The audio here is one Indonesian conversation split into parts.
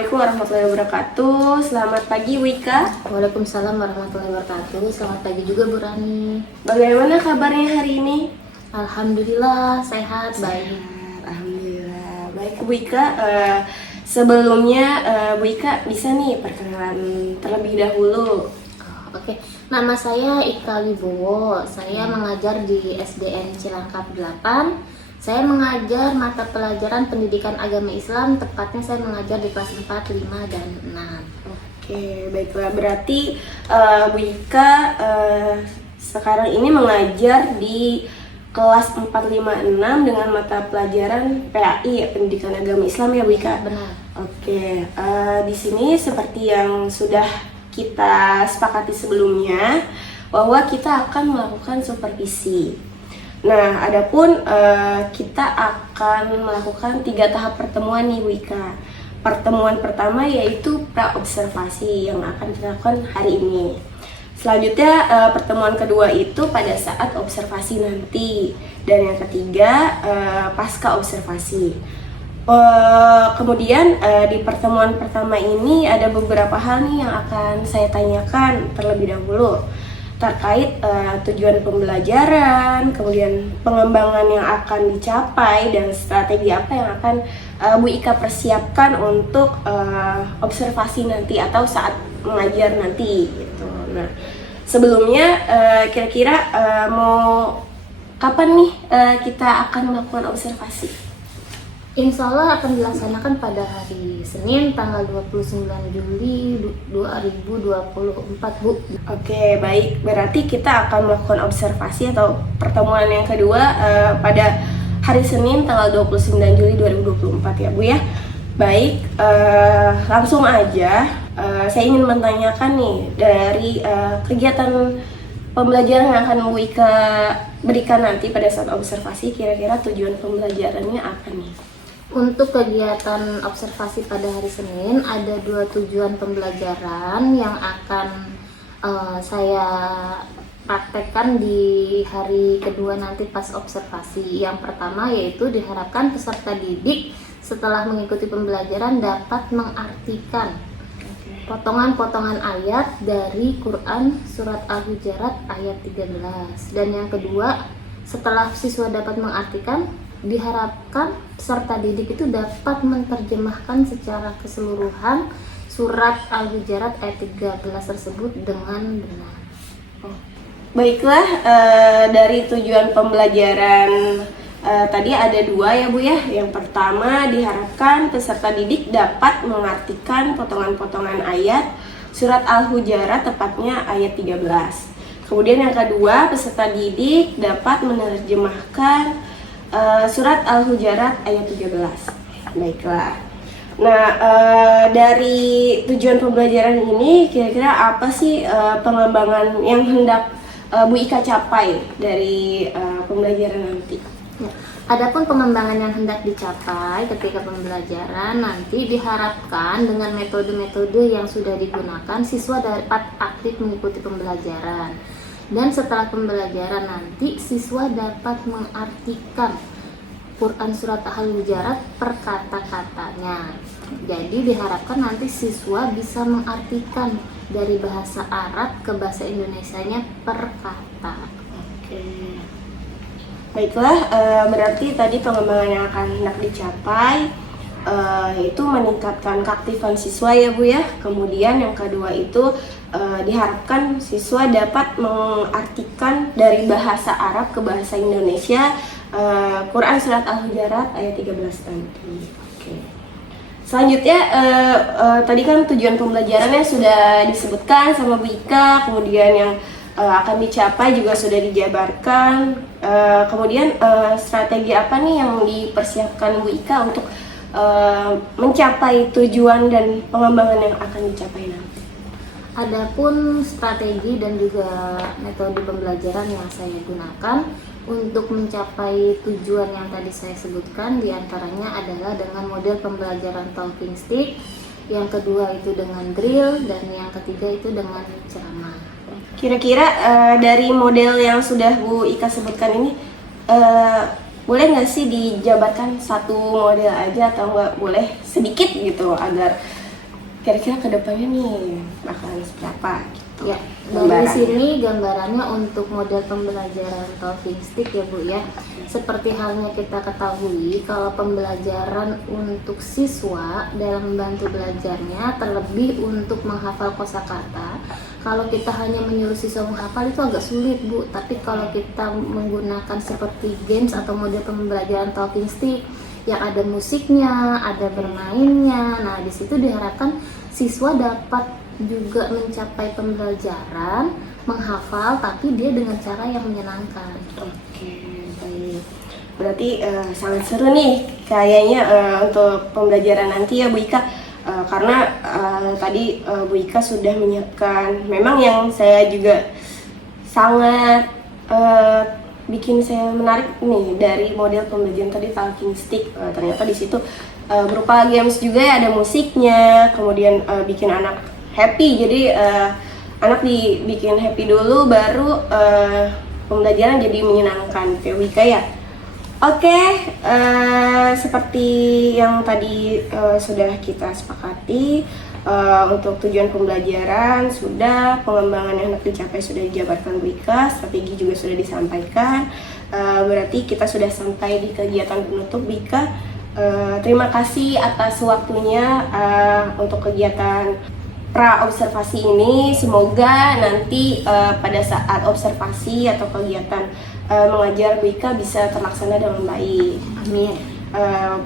Assalamualaikum warahmatullahi wabarakatuh. Selamat pagi Wika. Waalaikumsalam warahmatullahi wabarakatuh. Selamat pagi juga Bu Rani. Bagaimana kabarnya hari ini? Alhamdulillah sehat, baik. Alhamdulillah. Baik Wika, sebelumnya Wika bisa nih perkenalan terlebih dahulu. Oke, nama saya Ika Wibowo. Saya mengajar di SDN Cilangkap 8. Saya mengajar mata pelajaran pendidikan agama Islam, tepatnya saya mengajar di kelas 4, 5, dan 6. Oke, baiklah. Berarti Wika sekarang ini mengajar di kelas 4, 5, 6 dengan mata pelajaran PAI, Pendidikan Agama Islam ya Wika? Benar. Oke, di sini seperti yang sudah kita sepakati sebelumnya, bahwa kita akan melakukan supervisi. Nah, adapun kita akan melakukan 3 tahap pertemuan nih Wika. Pertemuan pertama yaitu pra-observasi yang akan kita lakukan hari ini. Selanjutnya pertemuan kedua itu pada saat observasi nanti. Dan yang ketiga pasca observasi. Kemudian di pertemuan pertama ini ada beberapa hal nih yang akan saya tanyakan terlebih dahulu terkait tujuan pembelajaran, kemudian pengembangan yang akan dicapai, dan strategi apa yang akan Bu Ika persiapkan untuk observasi nanti atau saat mengajar nanti gitu. Nah, sebelumnya kira-kira mau kapan nih kita akan melakukan observasi? Insya Allah akan dilaksanakan pada hari Senin tanggal 29 Juli 2024 Bu. Oke, baik. Berarti kita akan melakukan observasi atau pertemuan yang kedua pada hari Senin tanggal 29 Juli 2024 ya Bu ya. Baik, langsung aja saya ingin menanyakan nih dari kegiatan pembelajaran yang akan Bu Ika berikan nanti pada saat observasi, kira-kira tujuan pembelajarannya apa nih? Untuk kegiatan observasi pada hari Senin ada 2 tujuan pembelajaran yang akan saya praktekkan di hari kedua nanti pas observasi. Yang pertama yaitu diharapkan peserta didik setelah mengikuti pembelajaran dapat mengartikan potongan-potongan ayat dari Quran Surat Al-Hujurat ayat 13. Dan yang kedua, setelah siswa dapat mengartikan, diharapkan peserta didik itu dapat menerjemahkan secara keseluruhan Surat Al-Hujurat ayat 13 tersebut dengan benar. Baiklah, dari tujuan pembelajaran tadi ada 2 ya Bu ya. Yang pertama, diharapkan peserta didik dapat mengartikan potongan-potongan ayat Surat Al-Hujurat, tepatnya ayat 13. Kemudian yang kedua, peserta didik dapat menerjemahkan Surat Al-Hujurat ayat 13. Baiklah. Nah, dari tujuan pembelajaran ini kira-kira apa sih pengembangan yang hendak Bu Ika capai dari pembelajaran nanti? Adapun pengembangan yang hendak dicapai ketika pembelajaran nanti diharapkan dengan metode-metode yang sudah digunakan, siswa dapat aktif mengikuti pembelajaran. Dan setelah pembelajaran nanti siswa dapat mengartikan Quran Surat Al-Hujurat per kata-katanya. Jadi diharapkan nanti siswa bisa mengartikan dari bahasa Arab ke bahasa Indonesianya per kata. Oke. Baiklah, berarti tadi pengembangan yang akan hendak dicapai itu meningkatkan keaktifan siswa ya Bu ya. Kemudian yang kedua itu diharapkan siswa dapat mengartikan dari bahasa Arab ke bahasa Indonesia Quran Surat Al-Hujurat ayat 13 nanti. Oke. Selanjutnya tadi kan tujuan pembelajarannya sudah disebutkan sama Bu Ika, kemudian yang akan dicapai juga sudah dijabarkan. Kemudian strategi apa nih yang dipersiapkan Bu Ika untuk mencapai tujuan dan pengembangan yang akan dicapai nanti? Adapun strategi dan juga metode pembelajaran yang saya gunakan untuk mencapai tujuan yang tadi saya sebutkan, diantaranya adalah dengan model pembelajaran talking stick, yang kedua itu dengan drill, dan yang ketiga itu dengan ceramah. Kira-kira dari model yang sudah Bu Ika sebutkan ini, boleh nggak sih dijabarkan satu model aja, atau nggak boleh sedikit gitu agar kira-kira kedepannya nih bakalan seperti apa gitu. Ya, dari Gambarannya. sini gambarannya untuk model pembelajaran talking stick ya Bu ya. Seperti halnya kita ketahui kalau pembelajaran untuk siswa dalam membantu belajarnya terlebih untuk menghafal kosakata. Kalau kita hanya menyuruh siswa menghafal itu agak sulit Bu, tapi kalau kita menggunakan seperti games atau model pembelajaran talking stick yang ada musiknya, ada bermainnya. Nah, di situ diharapkan siswa dapat juga mencapai pembelajaran, menghafal, tapi dia dengan cara yang menyenangkan. Oke, baik. Berarti sangat seru nih kayaknya untuk pembelajaran nanti ya Bu Ika. Karena tadi Bu Ika sudah menyiapkan, memang yang saya juga sangat bikin saya menarik nih dari model pembelajaran tadi talking stick. Ternyata di situ berupa games juga ya, ada musiknya, kemudian bikin anak happy. Jadi anak dibikin happy dulu, baru pembelajaran jadi menyenangkan. Kayak Wika ya. Oke, seperti yang tadi sudah kita sepakati, untuk tujuan pembelajaran sudah, pengembangan yang hendak dicapai sudah dijabarkan Bu Ika, strategi juga sudah disampaikan. Berarti kita sudah sampai di kegiatan penutup Bu Ika. Terima kasih atas waktunya untuk kegiatan pra observasi ini. Semoga nanti pada saat observasi atau kegiatan mengajar Bu Ika bisa terlaksana dengan baik. Amin.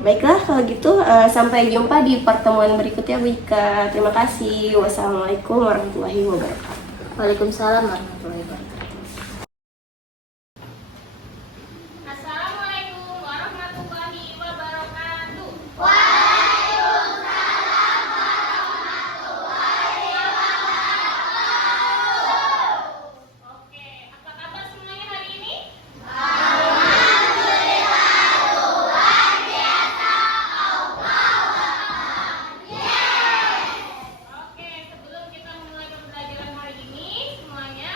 Baiklah kalau gitu, sampai jumpa di pertemuan berikutnya Bu Ika. Terima kasih. Wassalamualaikum warahmatullahi wabarakatuh. Waalaikumsalam warahmatullahi wabarakatuh. Assalamualaikum warahmatullahi wabarakatuh. Oke, apa kabar semuanya hari ini? Oke, sebelum kita memulai pembelajaran hari ini, semuanya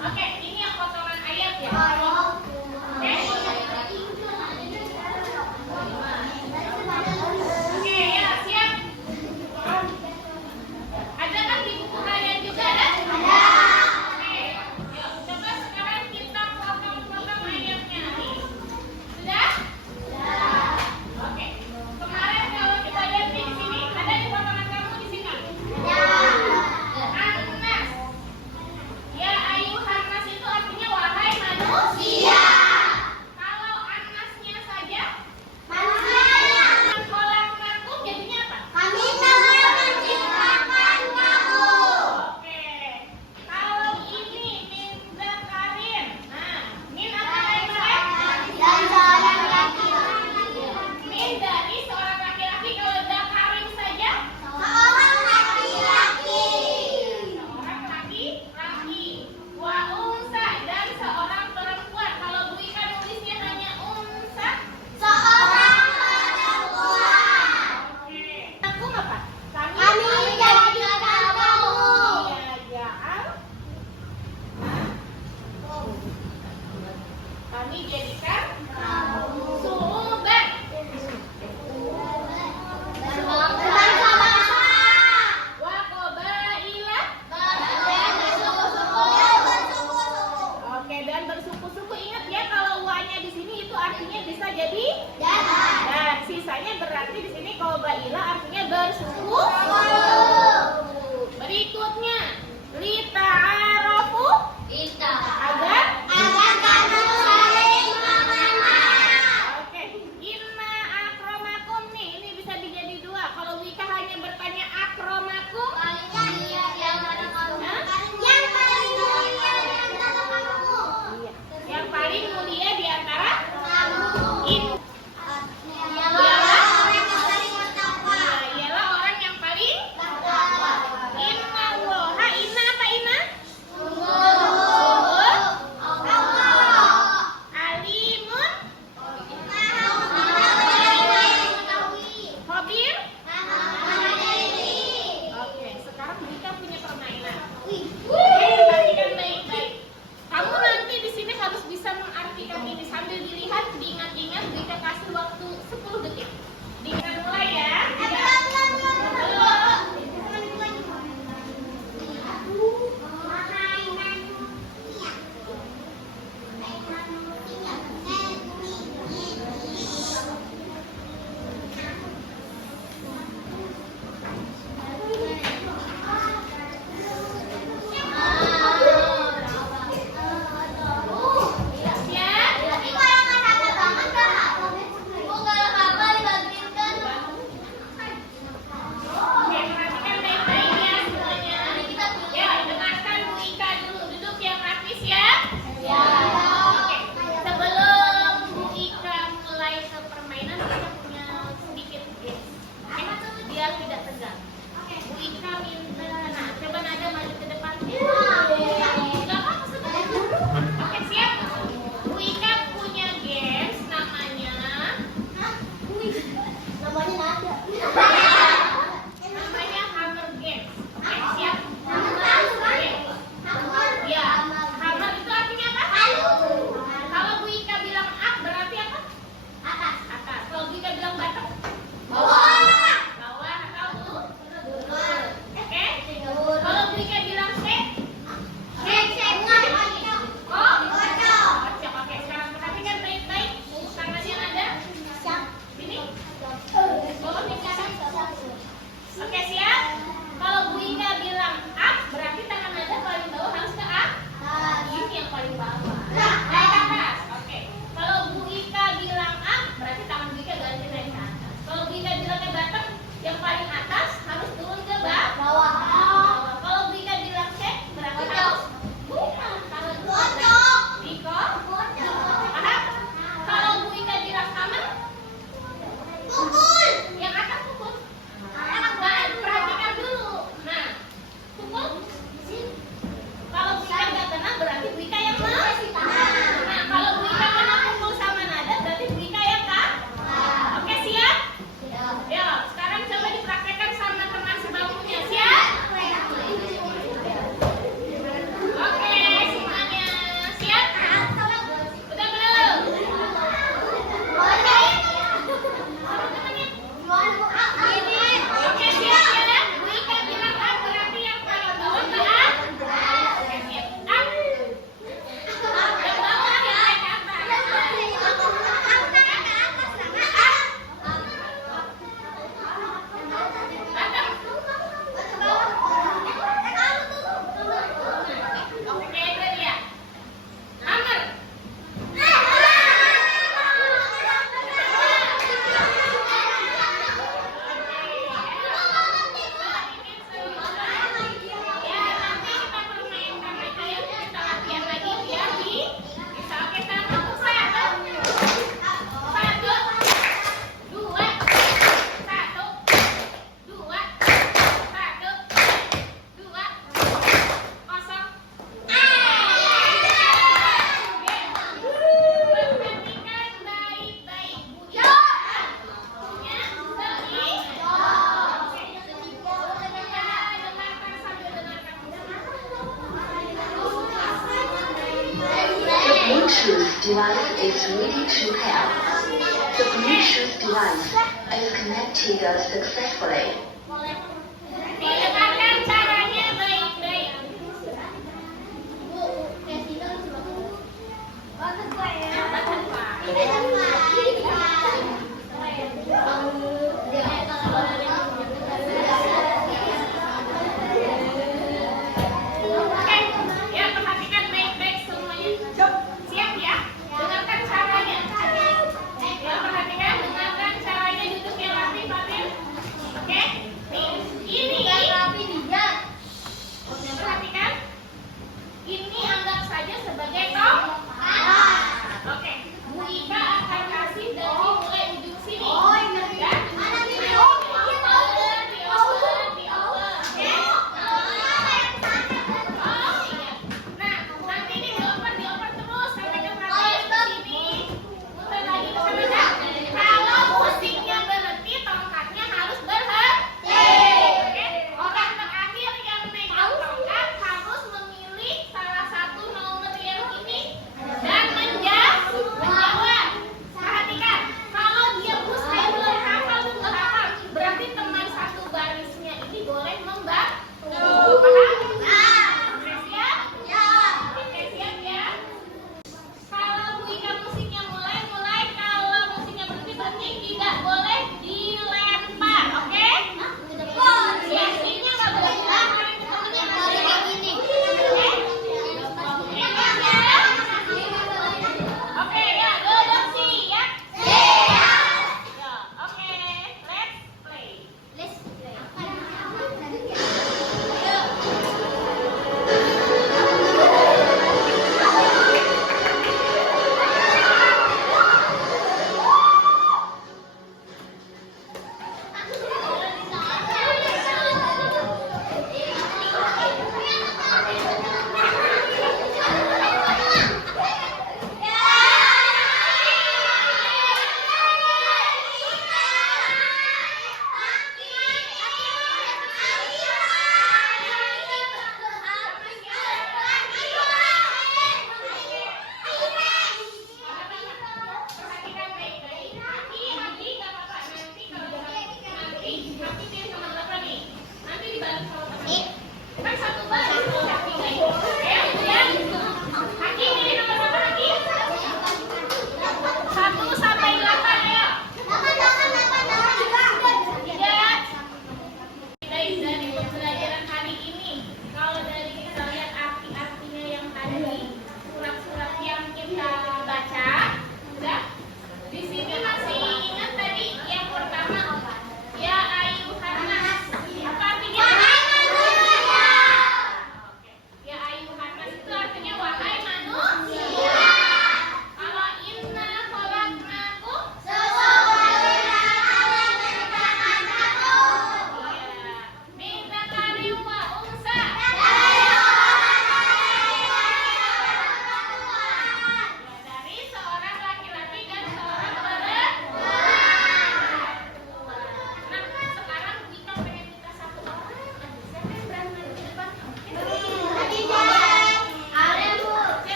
Oke, ini yang potongan ayat ya. Oke. Oke, ya, siap. Ada kan di buku kalian juga ada? Ada. Oke. Yuk, coba sekarang kita potong-potong ayatnya nih. Sudah? Sudah. Oke. Kemarin kalau kita lihat di sini, ada di potongan kamu di sini? Ada. Anas. Ya ayuhan nas itu artinya wahai manusia. Kalau anasnya saja, manusia. Kholaqnakum jadinya apa? Kami telah menciptakan kamu. Oke. Kalau ini min dzakarin. Nah, min apa kemarin? Dan seorang laki-laki. Min dari seorang laki-laki. Kalau dzakarin saja? Seorang laki-laki. Seorang laki-laki. Wa unsa dan seorang perempuan. Kalau Bu Ika nulisnya hanya unsa. Seorang perempuan. Oke. Aku apa? Kami jadikan kamu. Ya, kami jadikan kamu. Suhuban. Berbangsa-bangsa. Wa qabaila. Oke, dan bersuku-suku. Ingat ya, kalau wa-nya di sini itu artinya bisa jadi dan sisanya berarti di sini qabaila artinya bersuku. Berikutnya lita'arafu agar kamu saling mengenal. Bluetooth device is ready to pair. The Bluetooth device is connected successfully. Didengarkan caranya baik-baik. Oke, ya perhatikan baik-baik semuanya. Siap ya? Dengarkan caranya. Ya perhatikan, dengarkan caranya, duduk yang rapi, Fadil. Oke? Nih, ini. Perhatikan. Ini anggap saja sebagai tongkat. Oke. Bu Ika akan kasih dari mulai ujung sini. Ya. Nah, nanti ini dioper terus sampai ke belakang sini. Putar lagi ke sana. Kalau musiknya berhenti, tongkatnya harus berhenti. Oke? Orang terakhir yang megang tongkat harus memilih salah satu nomor yang ini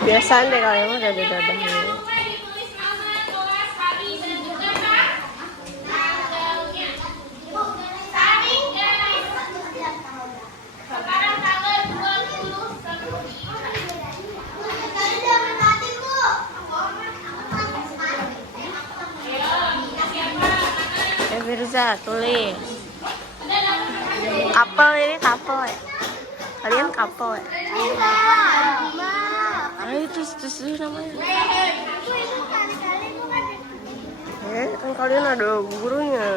Biasaan deh kalian mah dadah-dadahnya. Mulai ditulis nama, kelas, hari, dan juga tanggalnya. Saring guys. Sekarang tanggal 29. Firza tulis. Kapal ini kapal ya. Kalian kapal ya. Itu namanya. Kan kalian ada gurunya.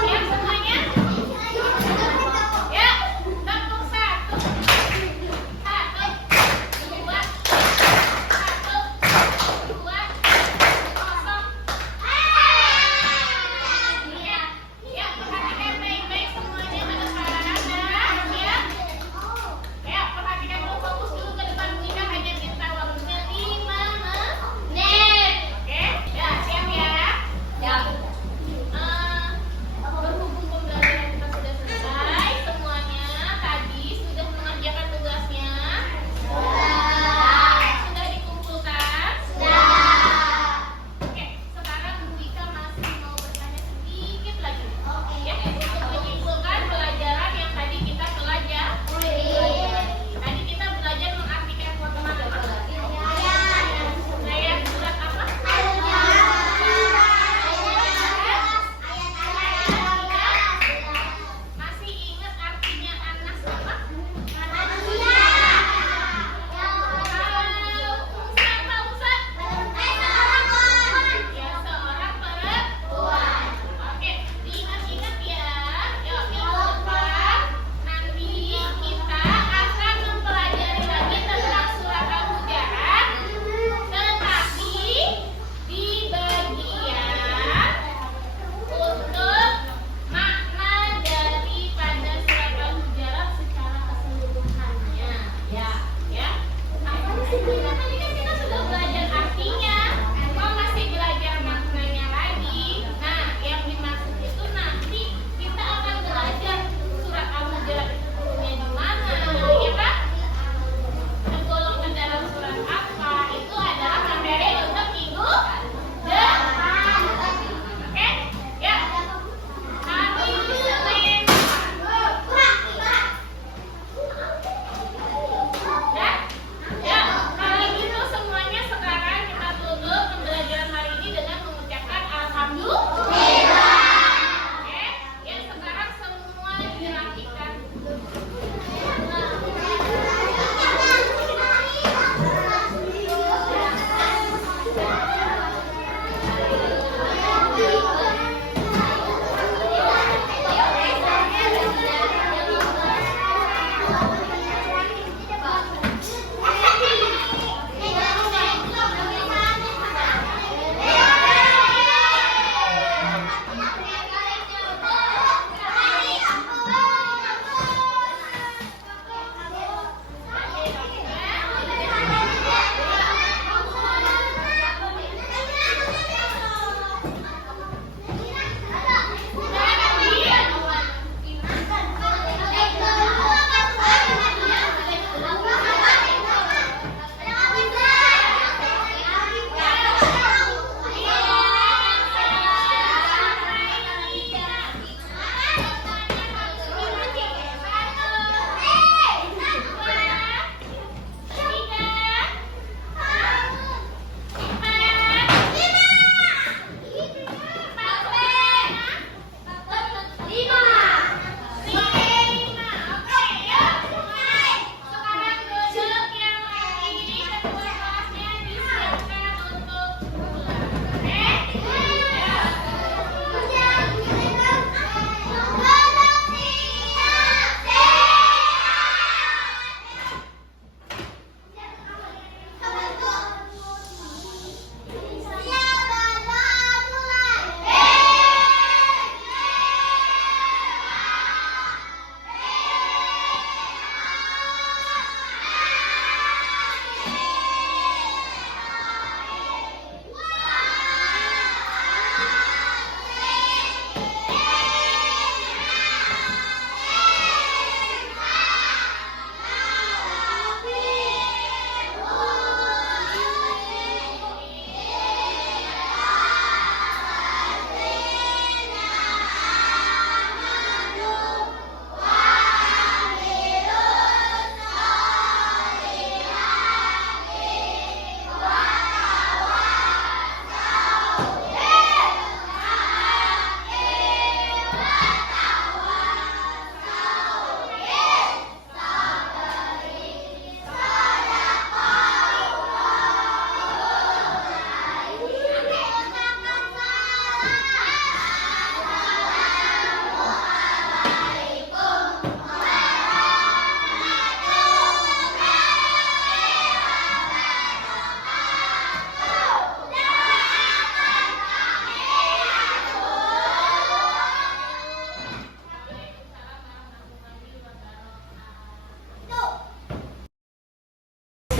Siap semuanya? Ya, tepuk satu. Satu, dua, satu,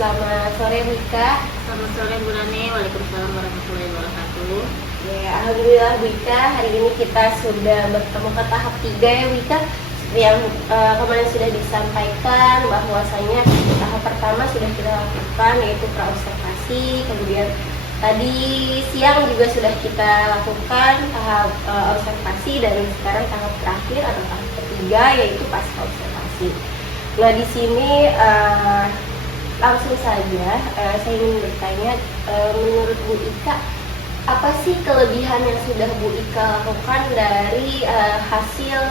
selamat sore Bu Ika. Selamat sore Bu Nani, waalaikumsalam warahmatullahi wabarakatuh. Ya, alhamdulillah Bu Ika, hari ini kita sudah bertemu ke tahap 3 ya Bu Ika. Yang kemarin sudah disampaikan bahwasanya tahap pertama sudah kita lakukan yaitu praobservasi, kemudian tadi siang juga sudah kita lakukan tahap observasi, dan sekarang tahap terakhir atau tahap ketiga yaitu pasca observasi. Nah di sini langsung saja saya ingin bertanya, menurut Bu Ika apa sih kelebihan yang sudah Bu Ika lakukan dari hasil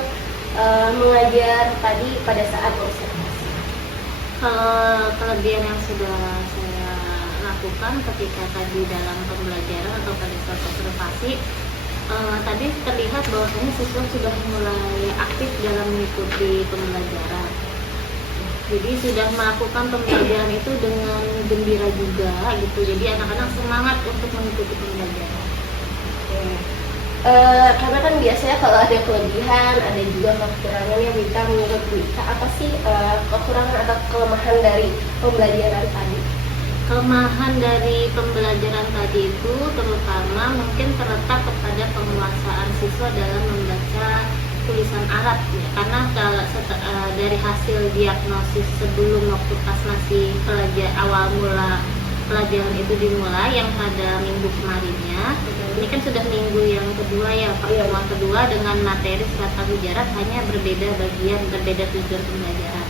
mengajar tadi pada saat observasi? Kalau kelebihan yang sudah saya lakukan ketika tadi dalam pembelajaran atau pada saat observasi, tadi terlihat bahwasanya siswa sudah mulai aktif dalam mengikuti pembelajaran. Jadi sudah melakukan pembelajaran itu dengan gembira juga gitu. Jadi anak-anak semangat untuk mengikuti pembelajaran. Karena kan biasanya kalau ada kelebihan, ada juga kekurangannya. Bu Ika, menurut Bu Ika apa sih kekurangan atau kelemahan dari pembelajaran tadi? Kelemahan dari pembelajaran tadi itu terutama mungkin terletak kepada penguasaan siswa dalam membaca tulisan Arab ya. Karena kalau dari hasil diagnosis sebelum waktu pas masih awal mula pelajaran itu dimulai yang pada minggu kemarinnya, ini kan sudah minggu yang kedua ya, pertemuan kedua dengan materi serat al-Hujarat, hanya berbeda bagian, berbeda tujuan pembelajaran.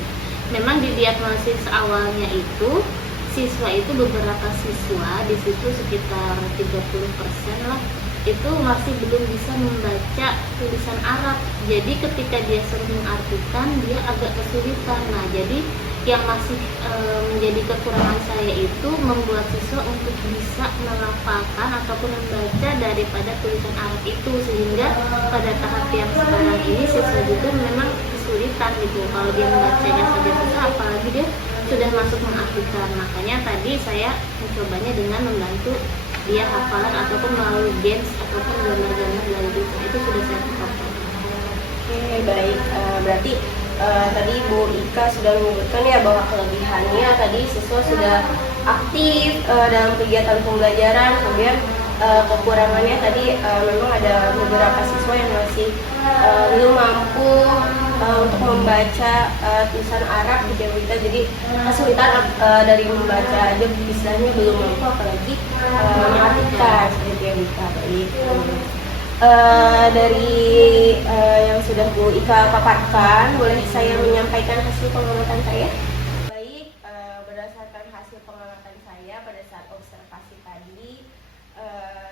Memang di diagnosis awalnya itu siswa itu beberapa siswa di situ sekitar 30% lah itu masih belum bisa membaca tulisan Arab. Jadi ketika dia sering mengartikan dia agak kesulitan. Nah, jadi yang masih menjadi kekurangan saya itu membuat siswa untuk bisa melafalkan ataupun membaca daripada tulisan Arab itu, sehingga pada tahap yang sekarang ini siswa juga memang kesulitan gitu. Kalau dia membacanya saja susah, apalagi dia sudah masuk mengartikan. Makanya tadi saya mencobanya dengan membantu dia hafalan ataupun melalui games ataupun gambar-gambar dari tulisan itu sudah saya lakukan. Oke, baik. Berarti tadi Bu Ika sudah menyebutkan ya bahwa kelebihannya tadi siswa sudah aktif dalam kegiatan pembelajaran, kemudian kekurangannya tadi memang ada beberapa siswa yang masih belum mampu untuk membaca tulisan Arab gitu ya Bu Ika. Jadi kesulitan dari membaca aja istilahnya belum mampu, apalagi mengartikan seperti ya Bu Ika. Baik. Dari yang sudah Bu Ika paparkan, boleh saya menyampaikan hasil pengamatan saya? Baik, berdasarkan hasil pengamatan saya pada saat observasi tadi,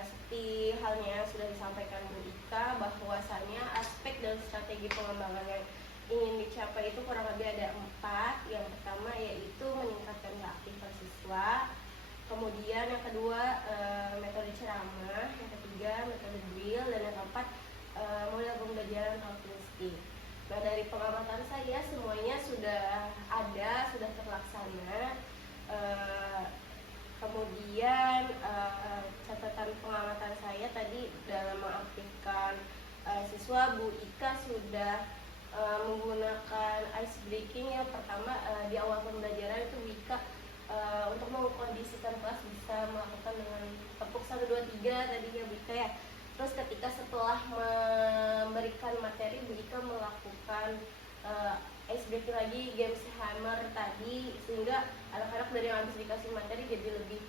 seperti halnya yang sudah disampaikan Bu Ika, bahwasannya aspek dan strategi pengembangan yang ingin dicapai itu kurang lebih ada 4. Yang pertama yaitu meningkatkan keaktifan siswa, kemudian yang kedua metode ceramah, yang ketiga metode drill, dan yang keempat model pembelajaran kalkulistik. Nah, dari pengamatan saya semuanya sudah ada, sudah terlaksana. Kemudian catatan pengamatan saya tadi dalam mengaktifkan siswa, Bu Ika sudah menggunakan ice breaking. Yang pertama di awal pembelajaran itu Bu Ika untuk mengkondisikan kelas bisa melakukan dengan tepuk 1, 2, 3 tadinya Bu Ika ya. Terus ketika setelah memberikan materi, Bu Ika melakukan ice breaking lagi, games hammer tadi, sehingga anak-anak dari yang habis dikasih materi jadi lebih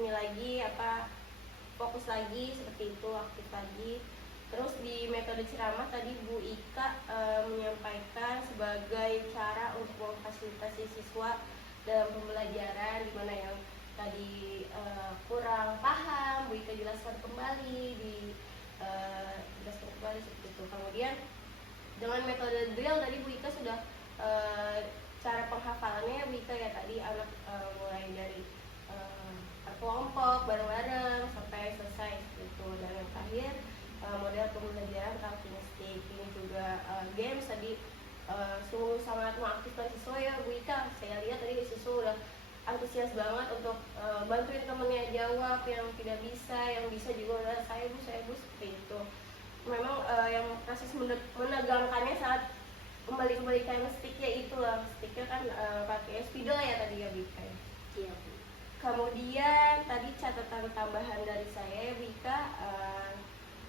ini lagi fokus lagi, seperti itu, aktif lagi. Terus di metode ceramah tadi Bu Ika menyampaikan sebagai cara untuk memfasilitasi siswa dalam pembelajaran, di mana yang tadi kurang paham, Bu Ika jelaskan kembali, jelaskan kembali seperti itu. Kemudian dengan metode drill tadi Bu Ika sudah cara penghafalannya Bu Ika ya tadi anak mulai dari kelompok bareng-bareng sampai selesai gitu. Dan yang terakhir model pembelajaran kalkulistik, ini juga games tadi sungguh sangat mengaktifkan siswa ya Bu Ika. Saya lihat tadi siswa udah antusias banget untuk bantuin temennya jawab yang tidak bisa, yang bisa juga udah saya bu seperti itu. Memang yang proses menegangkannya saat kembalikan sticknya itu lah, sticknya kan pakai spidol ya tadi ya Bika. Iya Bu. Kemudian tadi catatan tambahan dari saya Bika,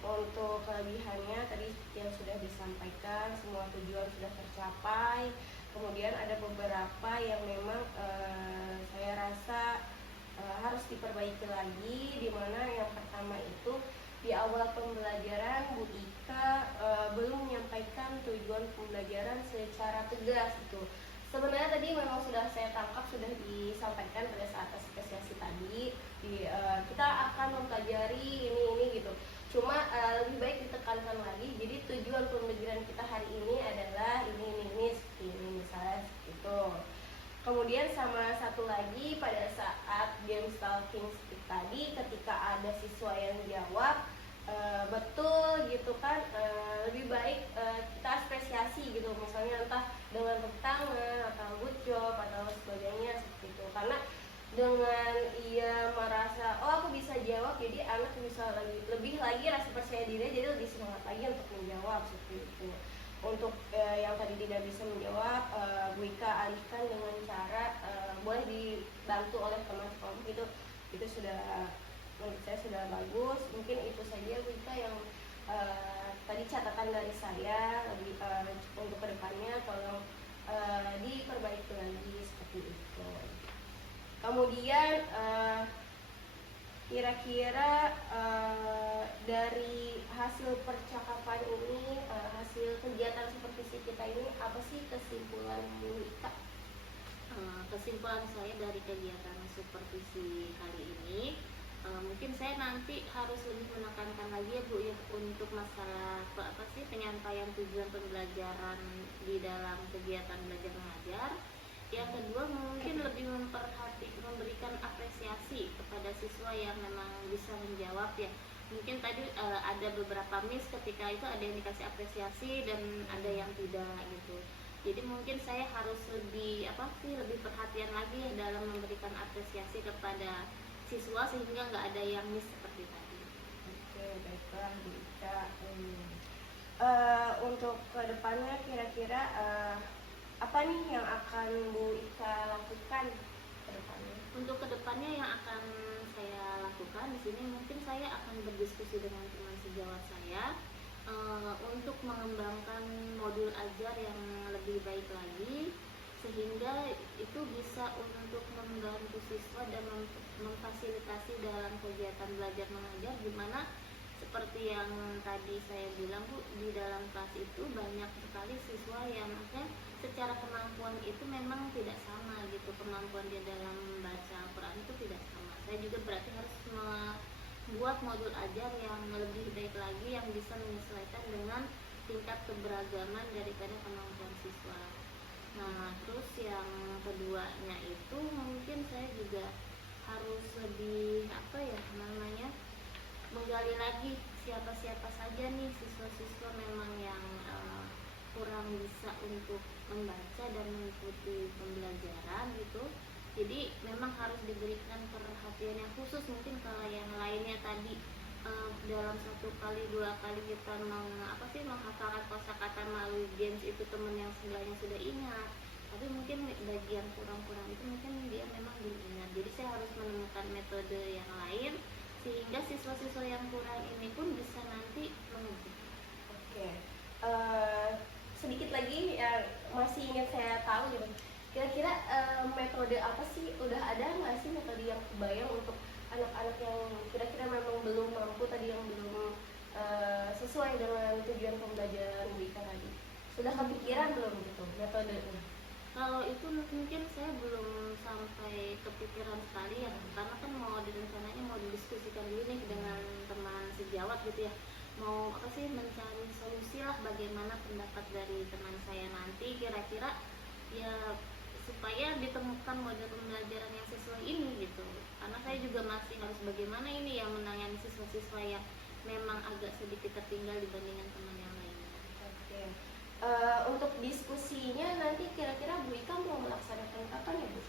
untuk kelebihannya tadi yang sudah disampaikan semua tujuan sudah tercapai. Kemudian ada beberapa yang memang saya rasa harus diperbaiki lagi, di mana yang pertama itu di awal pembelajaran Bu Ika belum menyampaikan tujuan pembelajaran secara tegas itu. Sebenarnya tadi memang sudah saya tangkap, sudah disampaikan pada saat asosiasi tadi. Kita akan mempelajari ini gitu. Cuma lebih baik ditekankan lagi. Jadi tujuan pembelajaran kita hari ini adalah ini seperti ini misalnya gitu. Kemudian sama satu lagi pada saat game stalking stick tadi, ketika ada siswa yang jawab betul gitu kan, lebih baik kita apresiasi gitu, misalnya entah dengan tepuk tangan atau good job atau sebagainya seperti itu. Karena dengan ia merasa oh aku bisa jawab, jadi anak bisa lebih lagi rasa percaya diri, jadi lebih semangat lagi untuk menjawab seperti itu. Untuk yang tadi tidak bisa menjawab, Bu Ika alihkan dengan cara boleh dibantu oleh teman-teman itu sudah menurut saya sudah bagus. Mungkin itu saja Bu Ika yang tadi catatan dari saya, lebih untuk kedepannya tolong diperbaiki lagi seperti itu. Kemudian kira-kira dari hasil percakapan ini, hasil kegiatan supervisi kita ini, apa sih kesimpulan Bu Ika? Kesimpulan saya dari kegiatan supervisi kali ini, mungkin saya nanti harus lebih menekankan lagi ya Bu ya untuk masalah penyampaian tujuan pembelajaran di dalam kegiatan belajar mengajar. Yang kedua mungkin lebih memberikan apresiasi kepada siswa yang memang bisa menjawab ya. Mungkin tadi ada beberapa miss, ketika itu ada yang dikasih apresiasi dan ada yang tidak gitu. Jadi mungkin saya harus lebih perhatian lagi ya dalam memberikan apresiasi kepada siswa sehingga nggak ada yang miss seperti tadi. Oke, baiklah Bu Ika. Untuk kedepannya kira-kira apa nih yang akan Bu Ika lakukan ke depannya? Untuk kedepannya yang akan saya lakukan di sini, mungkin saya akan berdiskusi dengan teman sejawat saya untuk mengembangkan modul ajar yang lebih baik lagi, sehingga itu bisa untuk membantu siswa dan memfasilitasi dalam kegiatan belajar mengajar, dimana seperti yang tadi saya bilang Bu, di dalam kelas itu banyak sekali siswa yang secara kemampuan itu memang tidak sama gitu, kemampuan dia dalam membaca Al-Quran itu tidak sama. Saya juga berarti harus membuat modul ajar yang lebih baik lagi, yang bisa menyesuaikan dengan tingkat keberagaman daripada kemampuan siswa. Nah, terus yang keduanya itu mungkin saya juga harus lebih menggali lagi siapa-siapa saja nih siswa-siswa memang yang kurang bisa untuk membaca dan mengikuti pembelajaran gitu. Jadi memang harus diberikan perhatian yang khusus. Mungkin kalau yang lainnya tadi dalam 1 kali 2 kali kita menghafalkan kosakata melalui games, itu teman yang sebelahnya sudah ingat, tapi mungkin bagian kurang-kurang itu mungkin dia memang belum ingat. Jadi saya harus menemukan metode yang lain sehingga siswa-siswa yang kurang ini pun bisa nanti mengerti. Oke, sedikit lagi yang masih ingin saya tahu gitu. Kira-kira metode apa sih? Udah ada nggak sih metode yang kebayang untuk anak-anak yang kira-kira memang belum mampu tadi, yang belum sesuai dengan tujuan pembelajaran Bu Ika tadi? Sudah kepikiran belum gitu metodenya? Kalau itu mungkin saya belum sampai kepikiran sekali ya, karena kan mau didiskusikan dulu nih dengan teman sejawat gitu ya. Mau mencari solusi lah, bagaimana pendapat dari teman saya nanti kira-kira ya, supaya ditemukan model pembelajaran yang sesuai ini gitu. Karena saya juga masih harus bagaimana ini yang menangani siswa-siswa yang memang agak sedikit tertinggal dibandingkan teman yang lainnya. Oke. Untuk diskusinya nanti kira-kira Bu Ika mau melaksanakan kapan ya Bu?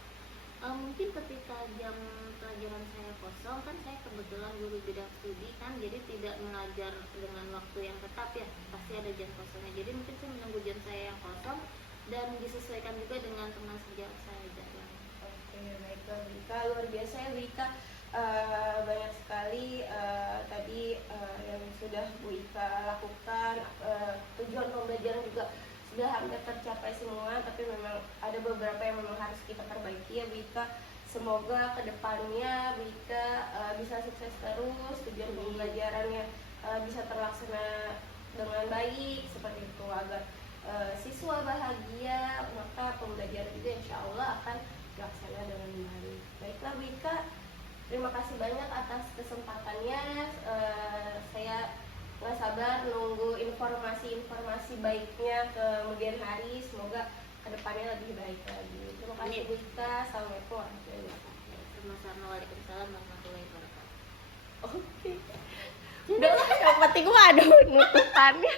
Mungkin ketika jam pelajaran saya kosong, kan saya kebetulan guru bidang studi kan, jadi tidak mengajar dengan waktu yang tetap ya, pasti ada jam kosongnya. Jadi mungkin saya menunggu jam saya yang kosong dan disesuaikan juga dengan teman sejawat saya jadwal. Oke, baiklah Wika, luar biasa ya Wika. Banyak sekali tadi yang sudah Bu Ika lakukan, tujuan pembelajaran juga sudah hampir tercapai semua, tapi memang ada beberapa yang memang harus kita perbaiki ya Bu Ika. Semoga kedepannya Bu Ika bisa sukses terus, tujuan pembelajarannya bisa terlaksana dengan baik seperti itu, agar siswa bahagia, maka pembelajaran juga insya Allah akan dilaksana dengan baik. Baiklah Bu Ika, terima kasih banyak atas kesempatannya. Saya nggak sabar nunggu informasi baiknya kemudian hari. Semoga kedepannya lebih baik lagi. Terima kasih Bu Ika. Assalamualaikum warahmatullahi wabarakatuh. Waalaikumsalam warahmatullahi wabarakatuh. Oke. Udah lah, yang penting mah ada nutupannya.